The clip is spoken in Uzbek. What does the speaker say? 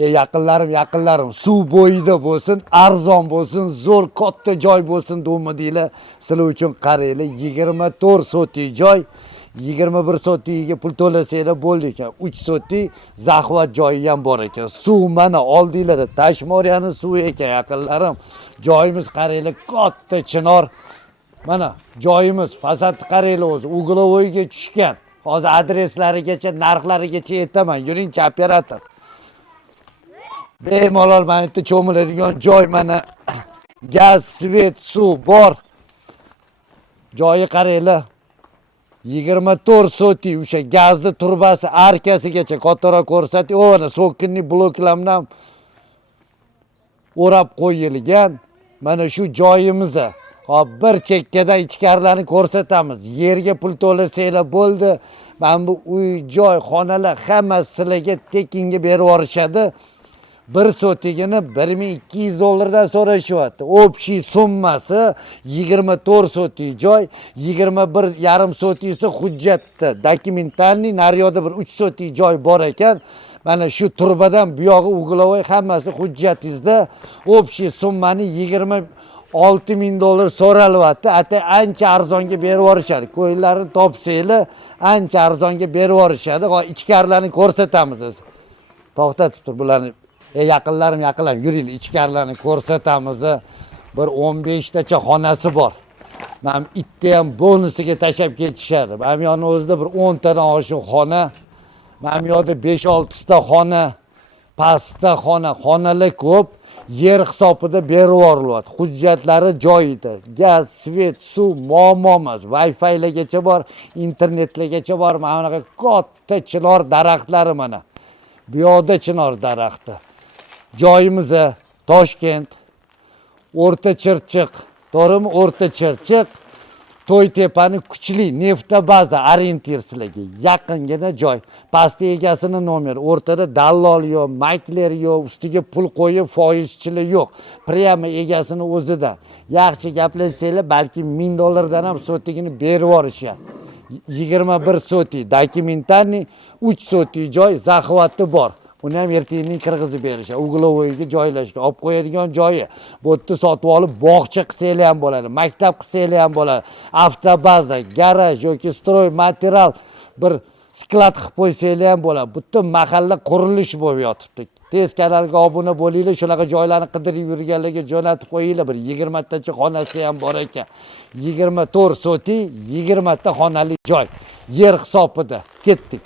Yaqinlarim suv bo'yida bo'lsin, arzon bo'lsin, zo'r katta joy bo'lsin demadinglar. Sizlar uchun qaranglar, 24 sotik joy, 21 sotigiga pul to'lasanglar bo'ldi ekan. 3 sotik zaxvat joyi ham bor ekan. Suv mana oldinglar, Tashmoriyaning suvi ekan yaqinlarim. Joyimiz qaranglar, katta chinor. Mana joyimiz, fasadni qaranglar o'zi, uglovoyga tushgan. Hozir adreslarigacha, narxlarigacha aytaman. Yuring-chi operator. Bemalol mana yerda cho'miladigan joy mana. Gaz, svet, suv bor. Joyi qaranglar. 24 sotik o'sha gazni turbasi arkasigacha kattaroq ko'rsatib, o'na so'kinli bloklarni ham o'rab qo'yilgan. Mana shu joyimiz. Hop bir chekkadan ichkarilarni ko'rsatamiz. Yerga pul to'lasanglar bo'ldi. Mana bu uy, joy, xonalar hammasi sizlarga tekinga berib yorishadi. 1 sotigini $1200 so'rashyapti. Общий summasi 24 sotik joy, 21,5 sotik esa hujjatda, dokumentalniy, naryoqda bir 3 sotik joy bor ekan. Mana shu turbadan bu yog'i uglovoy hammasi hujjatingizda. Общий summani $26,000 so'ralyapti. Ata ancha arzonga berib yorishadi. Ko'ylarni topsanglar, ancha arzonga berib yorishadi. Ichkarilarni ko'rsatamiz. To'xtatib tur bularni. Yaqinlarim, yuringlar, ichkarilarni ko'rsatamiz. Bir 15 tacha xonasi bor. Mana itni ham bonusiga tashab ketishadi. Mana bu yoqning o'zida bir 10 tadan oshiq xona. Mana bu yoqda 5-6 ta xona, pastda xonalar ko'p. Yer hisobida berib yorilyapti. Hujjatlari joyida. Gaz, svet, suv muammo emas. Wi-Fi'largacha bor, internetlargacha bor. Mana bunaqa katta chinor daraxtlari mana. Bu yoqda chinor daraxti. Joyimiz Toshkent, O'rta Chirchiq, to'g'rimi? O'rta Chirchiq, To'ytepaning kuchli nefta baza orientir sizlarga yaqingina joy. Pastda egasini nomeri, o'rtada dallol yo'q, makler yo'q, ustiga pul qo'yib foizchilar yo'q. Prima egasini o'zida. Yaxshi gaplashsanglar, balki $1000 dan ham sotigini berib yorishadi. 21 sotik dokumentalniy, 3 sotik joy zaxvati bor. Buni ham ertaga kirg'izib berishadi. Uglovoyga joylashgan, olib qo'yadigan joyi. Bu yerda sotib olib bog'cha qilsanglar ham bo'ladi, maktab qilsanglar ham bo'ladi. Avtobaza, garaj yoki stroy material bir sklad qilib qo'ysanglar ham bo'ladi. Butun mahalla qurilish bo'lib yotibdi. Tez kanalga obuna bo'linglar, shunaqa joylarni qidirib yurganlarga jo'natib qo'yinglar. Bir 20 tacha xonasi ham bor ekan. 24 sotik, 20 ta xonali joy. Yer hisobida ketdik.